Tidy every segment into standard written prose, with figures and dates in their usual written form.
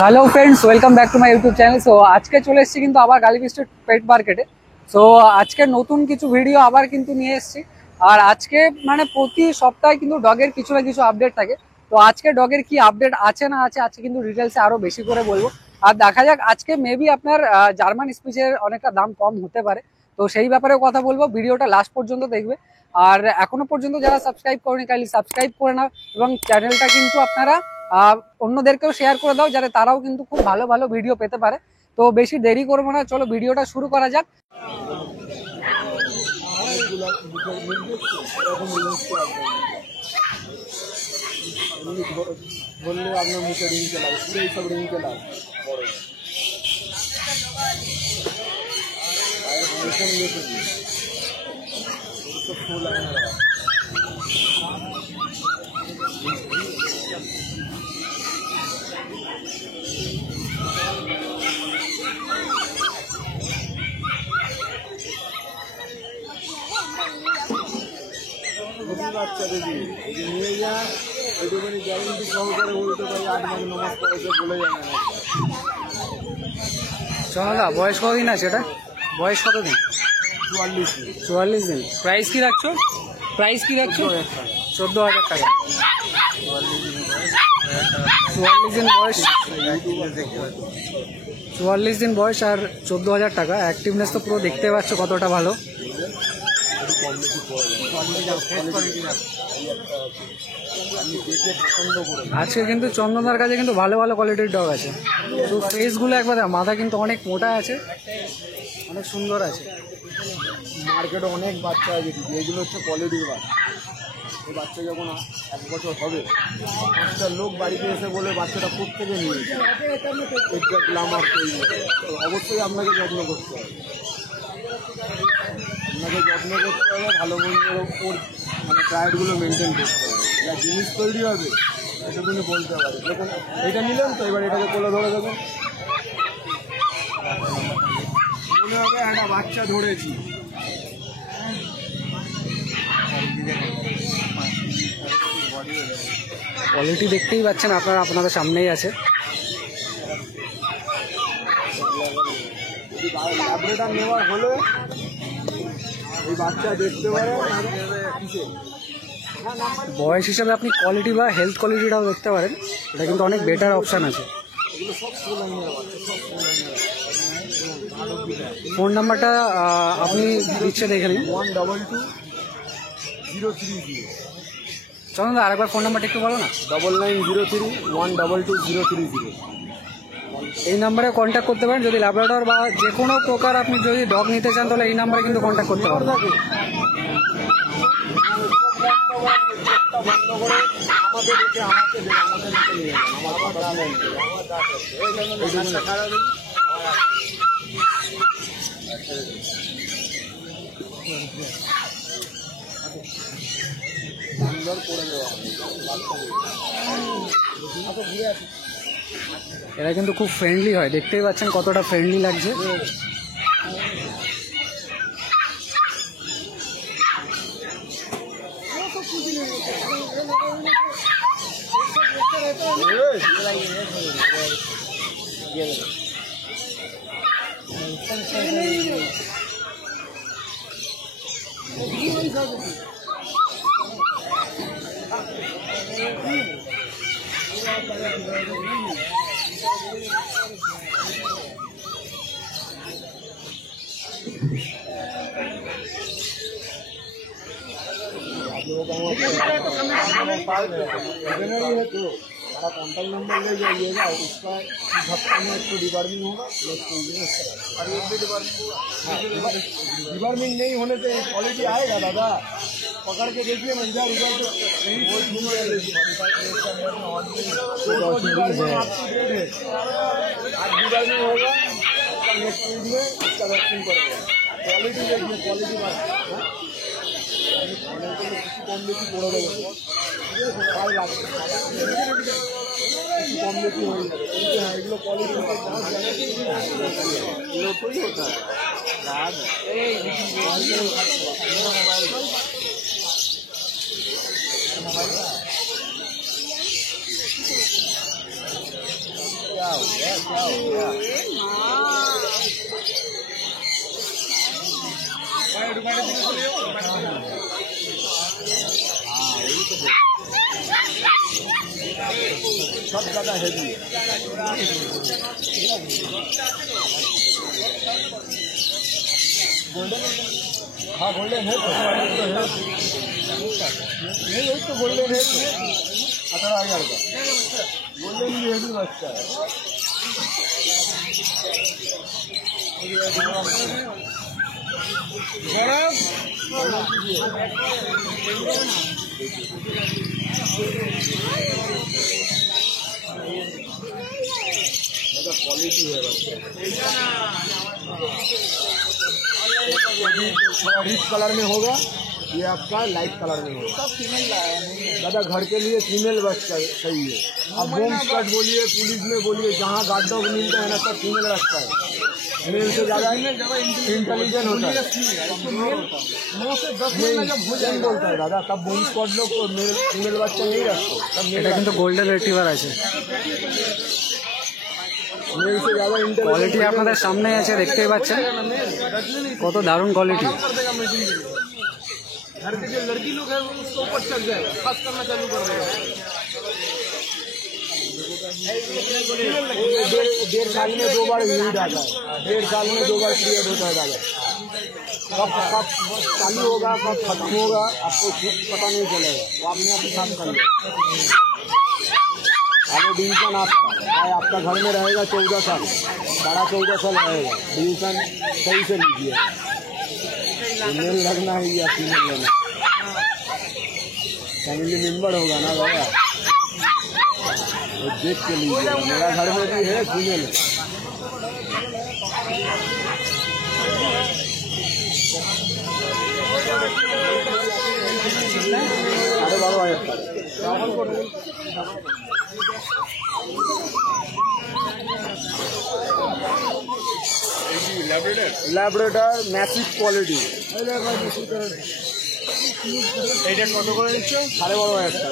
Hello friends, welcome back to my YouTube channel. So আজকে চলে এসেছি কিন্তু আবার গালিব স্ট্রিট পেট মার্কেটে। সো আজকে নতুন কিছু ভিডিও আবার কিন্তু নিয়ে এসেছি। আর আজকে মানে প্রতি সপ্তাহে কিন্তু ডগের কিছু না কিছু আপডেট থাকে। তো আজকে ডগের কি আপডেট আছে না আছে আজকে কিন্তু ডিটেলসে আরো বেশি করে বলবো। আর দেখা যাক আজকে মেবি আপনার জার্মান স্পিচের অনেকটা দাম কম হতে পারে। তো সেই ব্যাপারেও কথা বলবো, ভিডিওটা লাস্ট পর্যন্ত দেখবে। আর এখনো পর্যন্ত যারা সাবস্ক্রাইব করেনি কাইন্ডলি সাবস্ক্রাইব করে নাও, এবং চ্যানেলটা কিন্তু আপনারা অন্যদেরকেও শেয়ার করে দাও যাতে তারাও কিন্তু খুব ভালো ভালো ভিডিও পেতে পারে। তো বেশি দেরি করবো না, চলো ভিডিওটা শুরু করা যাক। বললে আপনার মুখে রিং চালাবে, পুরো এইসব রিং চালাবে। ফুল বাচ্চা দিদি নিয়ে যা, ওইটুকুনি গ্যারেন্টি সহকারে বলতে পারি 8 মাস নমাজ পড়েছে বলে যাবে না। চলো, বয়স কতদিন আছে? এটা বয়স কতদিন? 44 দিন। প্রাইস কি রাখছো? 14,000 টাকা। 44 দিন বয়স আর 14,000 টাকা। অ্যাক্টিভনেস তো পুরো দেখতে পাচ্ছ কতটা ভালো। আজকে কিন্তু চন্দনার কাছে কিন্তু ভালো ভালো কোয়ালিটির ডগ আছে। তো ফেসগুলো একবার মাথা কিন্তু অনেক মোটা আছে, অনেক সুন্দর আছে। মার্কেটে অনেক বাচ্চা আছে, এগুলো হচ্ছে কোয়ালিটির বাচ্চা। এই বাচ্চা যখন 1 বছর হবে, একটা লোক বাড়িতে এসে বলে বাচ্চাটা খুব থেকে নিয়েছে, এটা গ্ল্যামার তৈরি। অবশ্যই আপনাকে যত্ন করতে হবে, ভালো মন্দের ওপর মানে ডায়েটগুলো মেনটেন করতে হবে। যা জিনিস তৈরি হবে এটা তুমি বলতে পারো, দেখুন এটা নিলেন তো এবার এটাকে কোলে ধরে দেবেন, মনে হবে একটা বাচ্চা ধরেছি। কোয়ালিটি দেখতেই পাচ্ছেন আপনারা, আপনাদের সামনেই আছে। ল্যাবরেটর নেওয়ার হলে এই বাচ্চা দেখতে পারেন। বয়স হিসাবে আপনি কোয়ালিটি বা হেলথ কোয়ালিটিটাও দেখতে পারেন, এটা কিন্তু অনেক বেটার অপশান আছে। ফোন নাম্বারটা আপনি দিচ্ছে দেখে নিন। 122-030। চলুন আরেকবার ফোন নাম্বারটা একটু বলো না। 9903-122-030। এই নাম্বারে কন্ট্যাক্ট করতে পারেন যদি ল্যাবরেটর বা যে কোনো প্রকার আপনি যদি ডগ নিতে চান, তাহলে এই নাম্বারে কিন্তু কন্ট্যাক্ট করতে পারেন। এরা কিন্তু খুব ফ্রেন্ডলি হয়, দেখতেই পাচ্ছেন কতটা ফ্রেন্ডলি লাগছে। कॉन्टैक्ट नंबर ले जाइएगा, उसका हफ्ते में एक तो डिपार्टमेंट होगा, और एक भी डिपार्टमेंट नहीं होने से क्वालिटी आएगा दादा। पकड़ के देखिए मंजा रिजल्ट डिपार्टमेंट होगा, नेक्स्ट वीक में इसका वैक्सीन करेगा। क्वालिटी देखिए, क्वालिटी बात कम बेशी पड़े देवे, कम बेशी हो जाए। एगुलो क्वालिटी लोटोई होता है। क्या हो गया, क्या हो गया? सब ज्यादा हैवी है। हाँ गोल्डन है तो नहीं, वही तो गोल्डन है तो 18,000 का गोल्डन भी हैवी बच्चा है। क्वालिटी है थोड़ा रिच कलर में होगा, ये आपका लाइट कलर में होगा। दादा घर के लिए फीमेल बस सही है। अब होम स्कर्ट बोलिए, पुलिस में बोलिए, जहाँ गार्ड डॉग मिलते हैं ना सब फीमेल रखता है। मेल से ज्यादा इंटेलिजेंट होता है, भोजन बोलता है दादा। तब होम स्कर्ट लोग तो फीमेल बच्चा नहीं रखते, तब मेल কিন্তু গোল্ডেন রিট্রিভার আছে। मेल से ज्यादा কোয়ালিটি আপনাদের সামনে আছে, দেখতেই পাচ্ছেন কত দারুণ কোয়ালিটি। घर के जो लड़की लोग हैं उसको ऊपर चल जाए, खास करना चालू कर देगा। 1.5 साल में 2 बार यूज आता है, 1.5 साल में 2 बार पीरियड होता है दादा। कब चालू होगा कब खत्म होगा आपको पता नहीं चलेगा, वो अपने आप ही काम कर लेगा। आगे डिवीजन आपका घर में रहेगा 14 साल, 12-14 साल रहेगा। डिवीजन सही से लीजिए, मेल लगना है या फीमेल लेना, फैमिली मेंबर होगा ना बाबा, तो देख के लीजिए। मेरा घर में भी है फीमेल। अरे बाबा ল্যাব্রেডর ম্যাসিভ কোয়ালিটি। এইটা কত করে দিচ্ছ? 12,500 টাকা।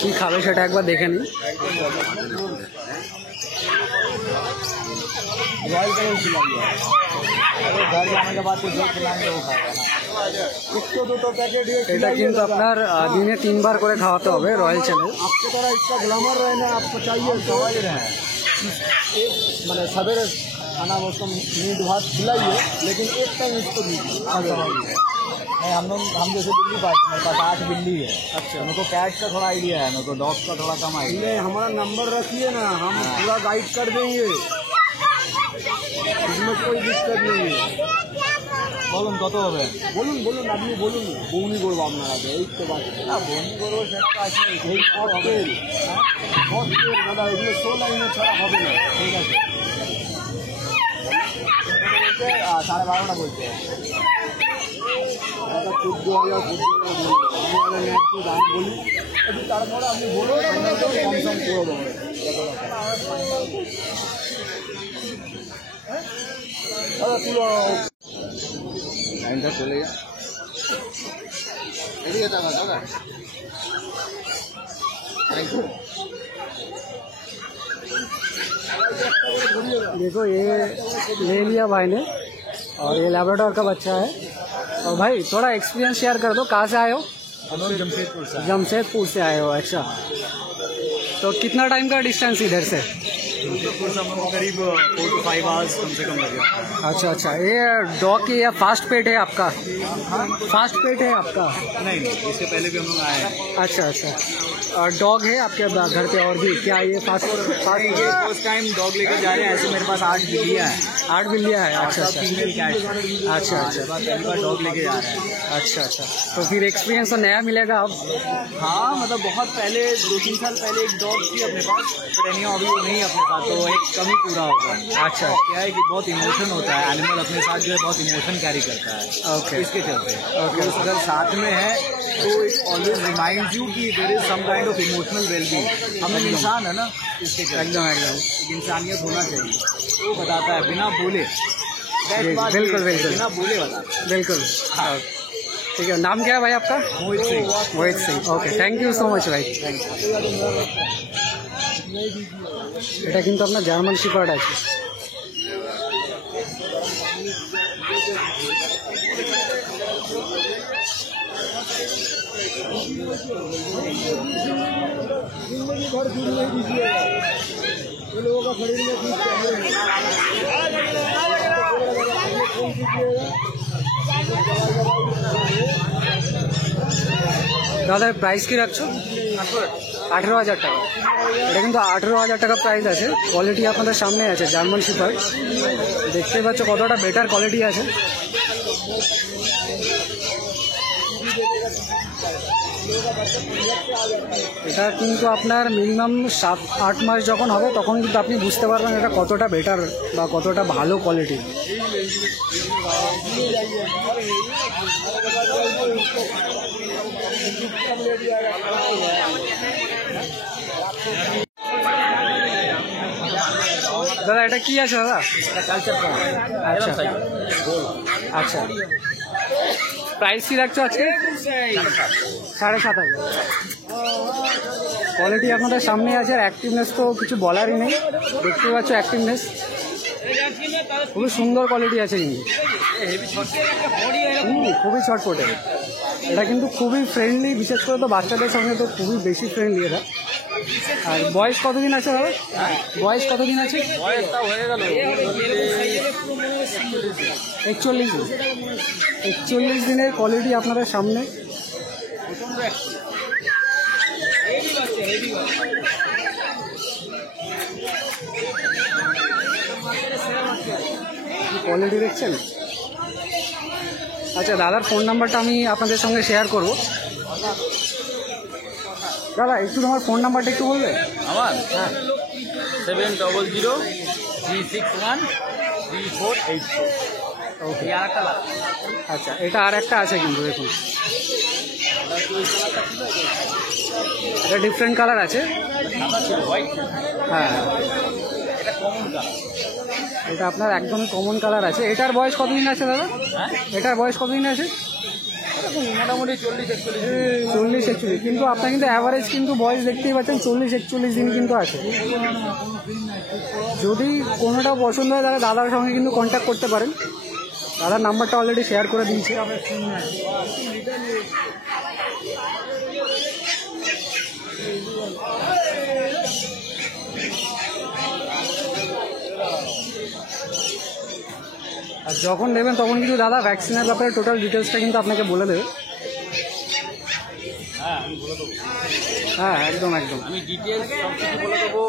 কি খাবে সেটা একবার দেখে নিন। रॉयल कलर खिलाइए, घर जाने के बाद तो जो खिलाएंगे वो खाएगा ना। इसको तो पैकेट এটা কিন্তু আপনার দিনে 3 বার করে খাওয়াতে হবে রয়্যাল চ্যানেল। आपके तरह इसका ग्लैमर रहना आपको चाहिए, समझ रहे हैं। एक मैंने सवेरे खाना उसको मीट भात खिलाइए, लेकिन एक टाइम इसको दीजिए। नहीं हम जैसे बिल्ली पालते हैं, मेरे पास 8 बिल्ली है। अच्छा, मेरे को कैट का थोड़ा आइडिया है, मेरे को डॉग का थोड़ा कम आइडिया है। हमारा नंबर रखिए ना, हम पूरा गाइड कर देंगे, इसमें कोई दिक्कत नहीं है। বলুন কত হবে? বলুন বলুন, আপনি বলুন। বৌনি করবো আপনার আগে, এই তো বাদ না বৌনি করবো সেটা আছে। এই কটেল দাদা, এগুলো 16 লাইনে ছাড়া হবে না। ঠিক আছে, 12:30 বলছে দাদা। 14,000 একটু দাম বলি, একটু তারপরে আপনি বলুন, কমসম করে দেবো। দাদা তুলো লাইনটা চলে যা, এদিকে টাকা দাদা। देखो ये ले लिया भाई ने, और ये लैब्राडोर का बच्चा है। और भाई थोड़ा एक्सपीरियंस शेयर कर दो, कहाँ से आए हो? जमशेदपुर से। जमशेदपुर से आए हो, अच्छा। तो कितना टाइम का डिस्टेंस इधर से? जयपुर से हम लोग को करीब 4 to 5 आवर्स कम से कम लगे। अच्छा अच्छा, ये डॉग की या फास्ट पेट है आपका? फास्ट पेट है आपका? नहीं, इससे पहले भी हम लोग आए हैं। अच्छा अच्छा, और डॉग है आपके घर पे और भी क्या? ये फास्ट फर्स्ट टाइम डॉग लेकर जा रहे हैं। ऐसे मेरे पास 8 बिल्लियाँ हैं। 8 बिल्लियाँ है? अच्छा अच्छा फीमेल कैट। अच्छा अच्छा पहली बार डॉग लेके जा रहे हैं। अच्छा अच्छा, तो फिर एक्सपीरियंस तो नया मिलेगा अब। हाँ, मतलब बहुत पहले 2-3 साल पहले एक डॉग थी अपने पास, बट एनीहाउ अभी वो नहीं अपने साथ, तो एक कमी पूरा होगा। अच्छा, क्या है कि बहुत इमोशन होता है, एनिमल अपने साथ जो है बहुत इमोशन कैरी करता है। ओके इसके चलते ओके, अगर साथ में है तो इट ऑलवेज रिमाइंड यू कि there is some kind of emotional wellbeing. हम लोग इंसान है ना, इसके चलते एकदम एकदम इंसानियत होना चाहिए। वो बताता है बिना बोले। बिल्कुल बिल्कुल बिना बोले बताता है। बिल्कुल। ठीक है, नाम क्या है भाई आपका? Mohit Singh. Mohit Singh, okay, thank you so much ভাই। এটা কিন্তু আপনার জার্মান শিপার্ড আছে। लोगों का खरीद में দাদা প্রাইস কি রাখছো? 18,000 টাকা। এটা কিন্তু 18,000 টাকা প্রাইস আছে। কোয়ালিটি আপনাদের সামনে আছে, জার্মান শিপার্ড। দেখতেই পাচ্ছ কতটা বেটার কোয়ালিটি আছে। এটা কিন্তু আপনার মিনিমাম 7-8 মাস যখন হবে তখন কিন্তু আপনি বুঝতে পারবেন এটা কতটা বেটার বা কতটা ভালো কোয়ালিটি। দাদা এটা কি আছে দাদা? আচ্ছা আচ্ছা, প্রাইস কি রাখছো আজকে? 7,500। কোয়ালিটি আপনাদের সামনে আছে, আর অ্যাক্টিভনেস তো কিছু বলারই নেই। দেখতে পাচ্ছ অ্যাক্টিভনেস খুবই সুন্দর কোয়ালিটি আছে কিন্তু। খুবই ছটপটে। এটা কিন্তু খুবই ফ্রেন্ডলি, বিশেষ করে তো বাচ্চাদের সঙ্গে তো খুবই বেশি ফ্রেন্ডলি এটা। আর বয়স কতদিন আছে দাদা? বয়স কতদিন আছে? 41 দিন। 41 দিনের কোয়ালিটি আপনাদের সামনে। কোয়ালিটি দেখছেন? আচ্ছা, দাদার ফোন নাম্বারটা আমি আপনাদের সঙ্গে শেয়ার করব। দাদা একটু তোমার ফোন নাম্বারটা একটু বলবে? আমার হ্যাঁ, 7003613484। ওকে। আর একটা লাগ। আচ্ছা, এটা আর একটা আছে কিন্তু দেখুন, এটা ডিফারেন্ট কালার আছে। হ্যাঁ, এটা কমন কালার। এটা আপনার একদমই কমন কালার আছে। এটার বয়স কতদিন আছে দাদা? হ্যাঁ, এটার বয়স কতদিন আছে? মোটামুটি 40-41। 40-41, কিন্তু আপনার কিন্তু অ্যাভারেজ কিন্তু বয়স দেখতেই পাচ্ছেন 40-41 দিন কিন্তু আছে। যদি কোনোটা পছন্দ হয় তাহলে দাদার সঙ্গে কিন্তু কন্ট্যাক্ট করতে পারেন। দাদার নাম্বারটা অলরেডি শেয়ার করে দিয়েছি। আর যখন নেবেন তখন কিন্তু দাদা ভ্যাকসিনের ব্যাপারে টোটাল ডিটেলসটা কিন্তু আপনাকে বলে দেবে। হ্যাঁ, একদম একদম। আমি ডিটেলস সব কিছু বলে দেবো।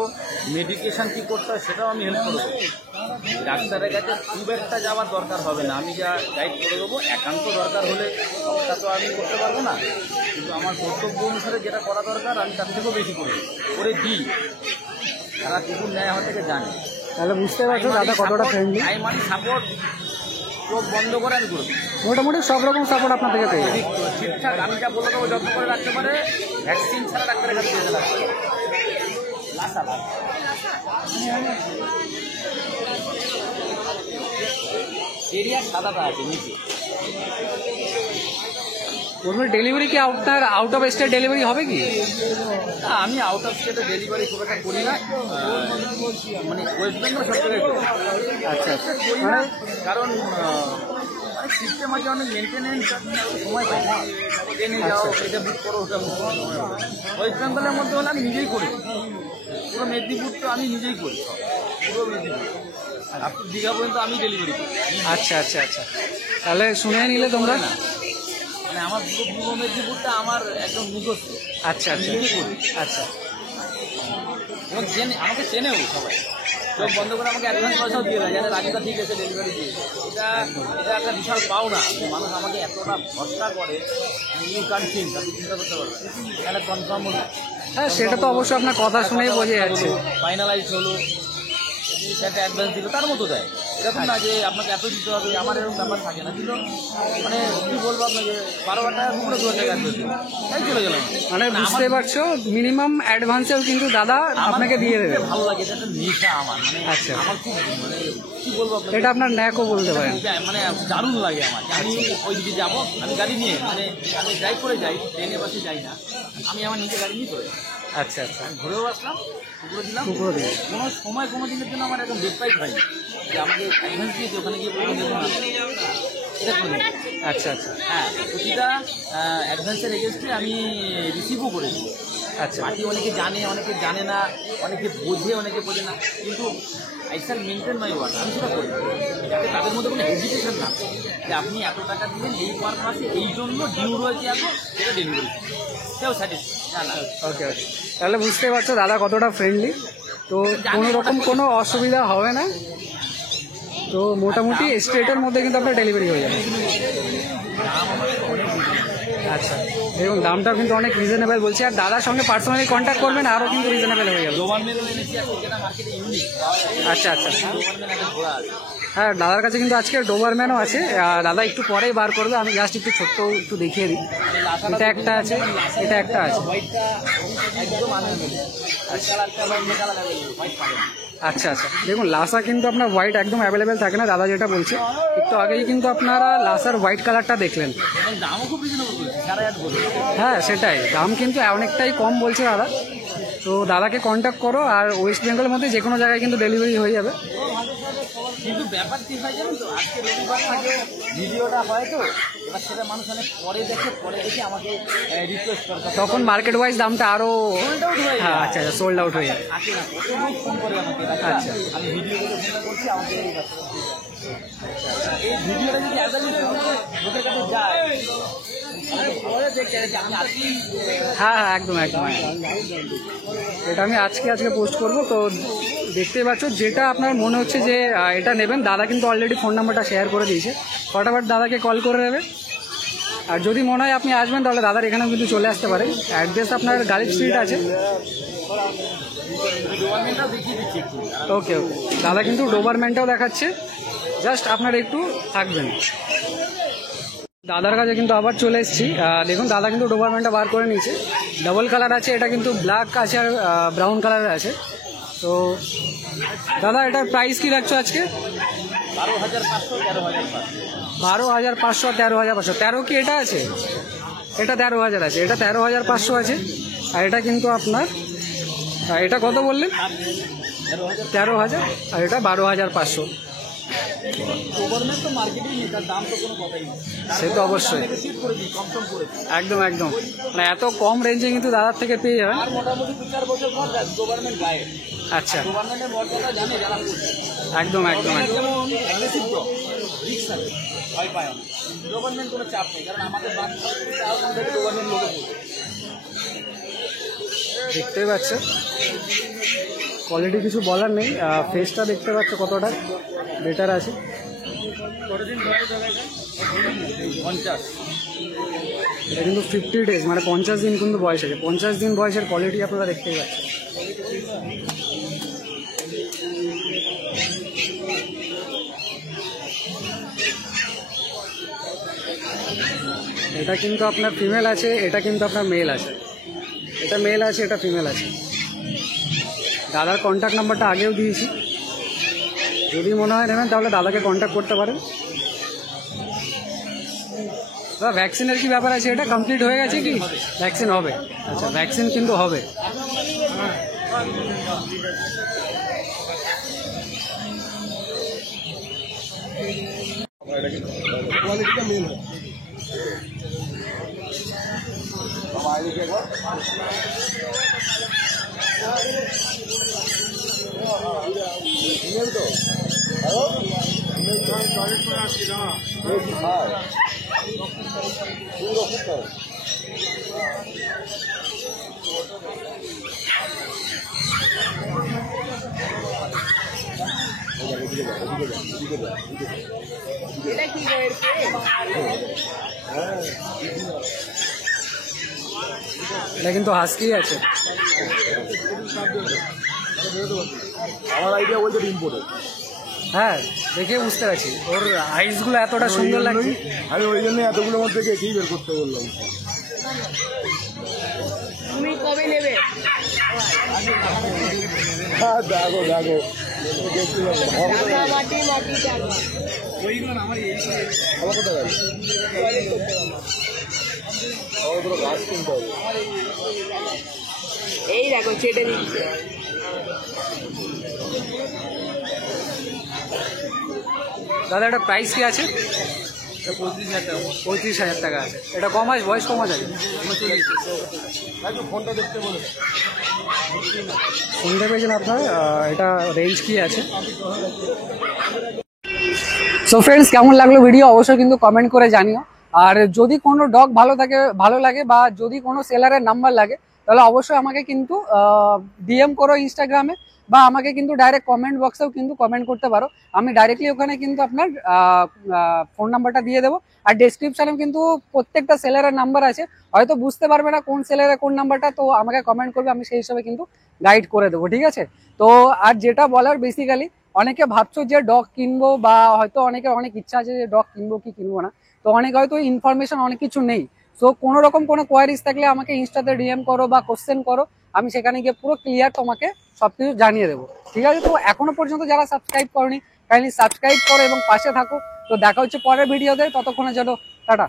মেডিকেশন কী করতে হয় সেটাও আমি হেল্প করে দেবো। ডাক্তারের কাছে খুব একটা যাওয়ার দরকার হবে না, আমি যা গাইড করে দেবো। একান্ত দরকার হলে সবটা তো আমি করতে পারবো না, কিন্তু আমার কর্তব্য অনুসারে যেটা করা দরকার আমি তার থেকেও বেশি করে দিই। তারা কুকুর নেয় আমার থেকে জানে। তাহলে বুঝতে পারছো দাদা কতটা ফ্রেন্ডলি। টাইম আমি সাপোর্ট চোখ বন্ধ করে আমি করে দিই। মোটামুটি সব রকম সাপোর্ট আপনার থেকে পেয়ে যাবে। ঠিকঠাক আমি যা বলে দেবো যত্ন করে রাখতে পারে। ভ্যাকসিন ছাড়া ডাক্তারের কাছে যেতে লাগবে। এরিয়া সাদাটা আছে নিচে। বলবেন ডেলিভারি কি আপনার আউট অফ স্টেট ডেলিভারি হবে কি? না, আমি আউট অফ স্টেটে ডেলিভারি খুব একটা করি না, মানে ওয়েস্ট বেঙ্গল সরকারের করি। আচ্ছা আচ্ছা, করি না কারণ অনেক সিস্টেম আছে, অনেক মেনটেনেন্স সময় পাই না। ট্রেনে যাও, এটা বুক করো, ওটা বুক করো। ওয়েস্ট বেঙ্গলের মধ্যে হলে আমি নিজেই করি, পুরো মেদিনীপুর তো আমি নিজেই করি। পুরো মেদিনীপুর আপ টু দীঘা পর্যন্ত আমি ডেলিভারি করি। আচ্ছা আচ্ছা আচ্ছা, তাহলে শুনে নিলে তোমরা। মানে আমার পুরো পূর্ব মেদিনীপুরটা আমার একদম মুখস্থ। আচ্ছা আচ্ছা আচ্ছা এবং আমাকে চেনেও সবাই, চোখ বন্ধ করে আমাকে অ্যাডভান্স পয়সাও দিয়ে দেয়, জানে রাজুদা ঠিক আছে ডেলিভারি দিয়ে। এটা একটা বিশাল পাওনা, মানুষ আমাকে এতটা ভরসা করে, ইউ ক্যান থিঙ্ক, আপনি চিন্তা করতে পারবেন। একটা কনফার্ম হলো, হ্যাঁ সেটা তো অবশ্যই আপনার কথা শুনেই বোঝা যাচ্ছে। ফাইনালাইজ হলো, একটা অ্যাডভান্স দিল তার মতো দেয়। এরকম না যে আপনাকে এত দিতে হবে, আমার এরকম ব্যাপার থাকে না। কিন্তু মানে কি বলবো আপনাকে, 12,000 টাকা পুরো 2,000 টাকা অ্যাডভান্স দিল, তাই চলে গেলাম। মানে বুঝতে পারছো, মিনিমাম অ্যাডভান্সেও কিন্তু দাদা আপনাকে দিয়ে দেবে। ভালো লাগে, এটা একটা নেশা আমার, মানে আচ্ছা, আমার খুব মানে কি বলবো আপনাকে, এটা আপনার ন্যাকও বলতে পারেন। মানে দারুণ লাগে আমার। আমি ওই দিকে যাবো, আমি গাড়ি নিয়ে, মানে আমি ড্রাইভ করে যাই, ট্রেনে বাসে যাই না, আমি আমার নিজে গাড়ি নিয়ে চলে যাই। আচ্ছা আচ্ছা, ঘুরেও আসলাম, কুকুরে দিলাম। কুকুরও দিলাম। কোনো সময় কোনো দিনের জন্য আমার একদম বেডসাইড হয় যে আমাকে অ্যাডভান্স দিয়েছে, ওখানে গিয়ে বলবো দেবো না, এটা করে দিই। আচ্ছা আচ্ছা, হ্যাঁ, প্রতিটা অ্যাডভান্সের এগেনস্টে আমি রিসিভও করেছি। আচ্ছা বাকি অনেকে জানে, অনেকে জানে না, অনেকে বোঝে, অনেকে বোঝে না, কিন্তু I shall maintain my word, আমি সেটা করি, যাতে তাদের মধ্যে কোনো হেজিটেশন না, যে আপনি এত টাকা দিলেন এই পার মাসে, এই জন্য ডিউ রয়েছে এত, সেটা ডেলিভারি সেও স্যাটিসফাই না। ওকে ওকে, তাহলে বুঝতে পারছো দাদা কতটা ফ্রেন্ডলি, তো কোনো রকম কোনো অসুবিধা হবে না। তো মোটামুটি স্টেটের মধ্যে কিন্তু আপনার ডেলিভারি হয়ে যাবে। আচ্ছা, দেখুন দামটা কিন্তু অনেক রিজনেবল বলছি, আর দাদার সঙ্গে পার্সোনালি কন্ট্যাক্ট করবেন আরও কিন্তু রিজনেবল হয়ে যাবে। আচ্ছা আচ্ছা, হ্যাঁ দাদার কাছে কিন্তু আজকে ডোবারম্যানও আছে, দাদা একটু পরেই বার করবে, আমি জাস্ট একটু ছোট্ট একটু দেখিয়ে দিই। এটা একটা আছে, এটা একটা আছে। আচ্ছা আচ্ছা, দেখুন লাসা কিন্তু আপনার হোয়াইট একদম অ্যাভেলেবেল থাকে না, দাদা যেটা বলছে। একটু আগেই কিন্তু আপনারা লাসার হোয়াইট কালারটা দেখলেন। হ্যাঁ সেটাই, দাম কিন্তু অনেকটাই কম বলছে দাদা। তো দাদাকে কন্ট্যাক্ট করো, আর ওয়েস্ট বেঙ্গলের মধ্যে যে কোনো জায়গায় কিন্তু ডেলিভারি হয়ে যাবে। কিন্তু ব্যাপার কি হয় জানেন তো, আজকে রবিবার থাকে, ভিডিওটা হয় তো, এবার সেটা মানুষ অনেক পরে দেখে আমাকে রিকোয়েস্ট করে, তখন মার্কেট ওয়াইজ দামটা আরও, সোল্ড আউট হয়ে যায়। হ্যাঁ আচ্ছা আচ্ছা, সোল্ড আউট হয়ে যায়। আসে না, কত লোক ফোন করে আমাকে, আচ্ছা, আমি ভিডিও করে ফোন করছি, আমাকে এই ভিডিওটা যদি লোকের কাছে যায়, হ্যাঁ হ্যাঁ একদম একদম, এটা আমি আজকে পোস্ট করব। তো দেখতেই পাচ্ছ, যেটা আপনার মনে হচ্ছে যে এটা নেবেন, দাদা কিন্তু অলরেডি ফোন নাম্বারটা শেয়ার করে দিয়েছে, ফটাফট দাদাকে কল করে নেবে। আর যদি মনে হয় আপনি আসবেন, তাহলে দাদার এখানেও কিন্তু চলে আসতে পারে। অ্যাড্রেস আপনার গালিব স্ট্রিট আছে। ওকে ওকে, দাদা কিন্তু ডোবারম্যানটাও দেখাচ্ছে, জাস্ট আপনারা একটু থাকবেন। দাদার কাছে কিন্তু আবার চলে এসেছি, দেখুন দাদা কিন্তু ডোবারম্যানটা বার করে নিয়েছে। ডাবল কালার আছে, এটা কিন্তু ব্ল্যাক আছে আর ব্রাউন কালারের আছে। তো দাদা এটার প্রাইস কি রাখছো আজকে? 12,500, 13,500। 13 কি এটা আছে? এটা 13,000 আছে, এটা 13,500 আছে। আর এটা কিন্তু আপনার, এটা কত বললেন? 13,000, আর এটা 12,500। সে তো অবশ্যই, একদম একদম, মানে এত কম রেঞ্জে কিন্তু দাদার থেকে পেয়ে যাবেন। আচ্ছা, একদম একদম একদম, দেখতেই পাচ্ছে কোয়ালিটি কিছু বলার নেই। ফেসটা দেখতে পাচ্ছ কতটা বেটার আছে। 50, এটা কিন্তু 50 ডেজ, মানে 50 দিন কিন্তু বয়স আছে। 50 দিন বয়সের কোয়ালিটি আপনারা দেখতেই পাচ্ছেন। এটা কিন্তু আপনার ফিমেল আছে, এটা কিন্তু আপনার মেল আছে। এটা মেল আছে, এটা ফিমেল আছে। দাদার কন্ট্যাক্ট নাম্বারটা আগেও দিয়েছি, যদি মনে হয় নেবেন তাহলে দাদাকে কন্ট্যাক্ট করতে পারেন। দাদা ভ্যাকসিনের কি ব্যাপার আছে? এটা কমপ্লিট হয়ে গেছে কি? ভ্যাকসিন হবে? আচ্ছা, ভ্যাকসিন কিন্তু হবে। কোয়ালিটিটা মেন হয়। ফিমেল তো কি খায় সুন্দর খুব খায় এটা কিন্তু হাস্কি আছে। আমার আইডিয়া বলছে ইম্পোর্টেড। হ্যাঁ, দেখে বুঝতে পারছি ওর আইসগুলো এতটা সুন্দর লাগছে। আমি ওই জন্য এতগুলোর মধ্যে একেই বের করতে বললাম। তুমি কবে নেবে? হ্যাঁ দেখো দেখো দেখতে যাবো মাটি মাটি টাকা আমার কোথায় গেল আমার গাছ কিনতে হবে। এই দেখো ছেটে দিচ্ছে। দাদা এটা প্রাইস কি আছে? 35,000 টাকা আছে। এটা কম আছে, বয়স কম আছে? ফোনটা দেখতে বলে শুনতে পেয়েছেন আপনার, এটা রেঞ্জ কি আছে? সো ফ্রেন্ডস, কেমন লাগলো ভিডিও অবশ্যই কিন্তু কমেন্ট করে জানিও। আর যদি কোনো ডগ ভালো লাগে বা যদি কোনো সেলারের নাম্বার লাগে তাহলে অবশ্যই আমাকে কিন্তু ডিএম করো ইনস্টাগ্রামে, বা আমাকে কিন্তু ডাইরেক্ট কমেন্ট বক্সেও কিন্তু কমেন্ট করতে পারো। আমি ডাইরেক্টলি ওখানে কিন্তু আপনার ফোন নাম্বারটা দিয়ে দেবো। আর ডেসক্রিপশানেও কিন্তু প্রত্যেকটা সেলারের নাম্বার আছে, হয়তো বুঝতে পারবে না কোন সেলারের কোন নাম্বারটা, তো আমাকে কমেন্ট করবে, আমি সেই হিসাবে কিন্তু গাইড করে দেবো, ঠিক আছে? তো আর যেটা বলার বেসিক্যালি, অনেকে ভাবছো যে ডগ কিনবো, বা হয়তো অনেকের অনেক ইচ্ছা আছে যে ডগ কিনবো কি কিনবো না, তো অনেক হয়তো ইনফরমেশন অনেক কিছু নেই। সো কোনো রকম কোনো কোয়ারিজ থাকলে আমাকে ইনস্টাতে ডিএম করো বা কোশ্চেন করো, আমি সেখানে গিয়ে পুরো ক্লিয়ার তোমাকে সবকিছু জানিয়ে দেবো, ঠিক আছে? তো এখনো পর্যন্ত যারা সাবস্ক্রাইব করোনি, কাইন্ডলি সাবস্ক্রাইব করো এবং পাশে থাকো। তো দেখা হচ্ছে পরের ভিডিওতে, ততক্ষণের জন্য টাটা।